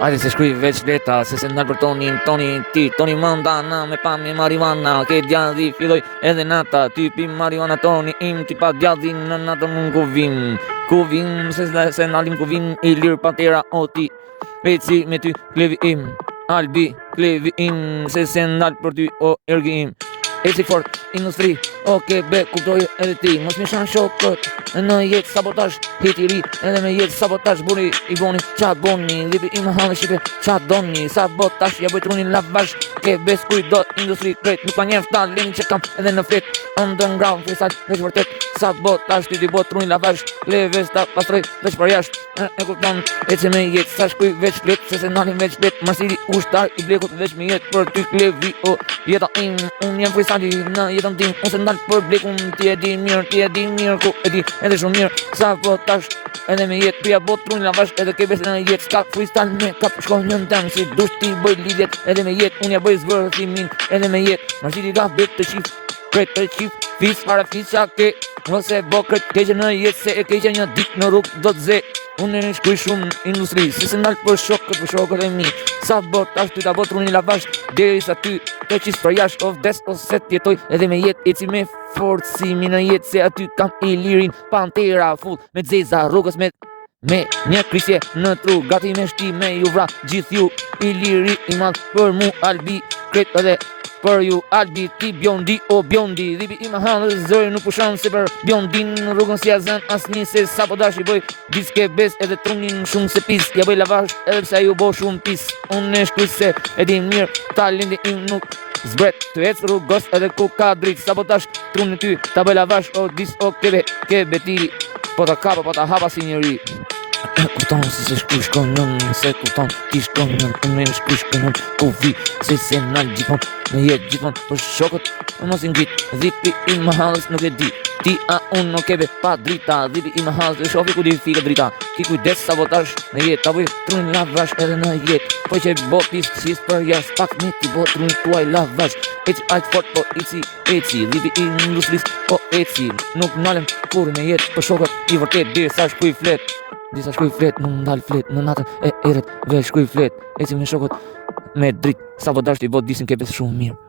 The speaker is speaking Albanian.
Hajde se shkruaj veç leta, se ndal për Toni Montana me pamje marijuana, ke djadhi filloj edhe nata, ty pi marijuana Toni im, ty pa djadhin në natën në kuvim, se ndalim kuvim i lirë patera o ti, veci me ty klevi im, Albi klevi im, se ndal për ty o ergi im. Eci fort, industri, oke be, kuptoj edhe ti, mos mi shan shokët, në jetë sabotash, hiti ri, edhe me jetë sabotash, buri i boni, qa boni, lipi i mahale shqipe, qa doni, sabotash, ja bëjt runin lavash, ke be skujdo, industri, krejt, nuk pa njerë fta, lini që kam edhe në flet, underground, freestyle, veç vërtet, sabotash, ty ti bot runin lavash, leve sta pastroj, veç për jasht, e kupton, eci me jetë, sa shkuj veç flet, se nalin veç flet, marsiri ushtar, i blekut veç me jetë, për ty klevi, o, jeta im, unë jem freestyle, në jetën tim, unë se ndalë për blekun, ti e di mirë, ku e di edhe shumë mirë, sa votash, edhe me jetë, pria bot trunin lavash, edhe ke besë në jetë, s'ka freestyle me kap, shkoj në temë, si dush ti bëj lidjet, edhe me jetë, unë ja bëj zvërëthimin, edhe me jetë, marqiti ka bet të qif, kret të qif, fis para fisha ke, nëse bo kret keqe në jetë, se e keqe një dit në rrug do të ze, unë e shkuj shumë industri, se ndalë për shokët e mi, sa botash, ty ta bot trunin lavash, deri sa ty të qis për jash of des ose tjetoj edhe me jetë eci me forcimi në jetë se aty kam i lirin pantera full me zeza rrugës me një krisje në tru gati me shti me ju vra gjithë ju i liri i madh për mu Albi kret edhe për ju Albi ti bjondi o bjondi dhipi i mahal dhe zëri nuk pushan se për bjondin në rrugën si azan asni se sa po dash i bëj diske bes edhe trunin shumë se pis ja bëj lavash edhe pse ju bo shumë pis unë e shkuj se edhi mirë talenti im nuk zbret të ec rrugës edhe ku ka dritë sabotash trunin ty ta bëj lavash o dis o kebe tiri po ta kapa po ta hapa si njëri kupton se shkuj shkon se kupton ti shkon unë shkuj shkon ku vi se nal gjithon në jetë gjithon për shokët mos i ngrit dhipi i mahalës nuk e di ti a unë nuk kebe pa drita dhipi i mahalës dhe shofi ku di fika drita ki kujdes sabotash në jetë ta bëj trunin lavash edhe në jetë po që botis qis për jas pak me ti bot trunin tuaj lavash eci aq fort po eci dhipi i industris po eci nuk nalem kur në jetë për shokët i vërtet dhe sa shkuj flet disa shkuj flet, nuk ndal flet, në natën e eret, veç shkuj flet, eci me shokët me drit, sabotash t'i bot disin ke besë shumë mirë.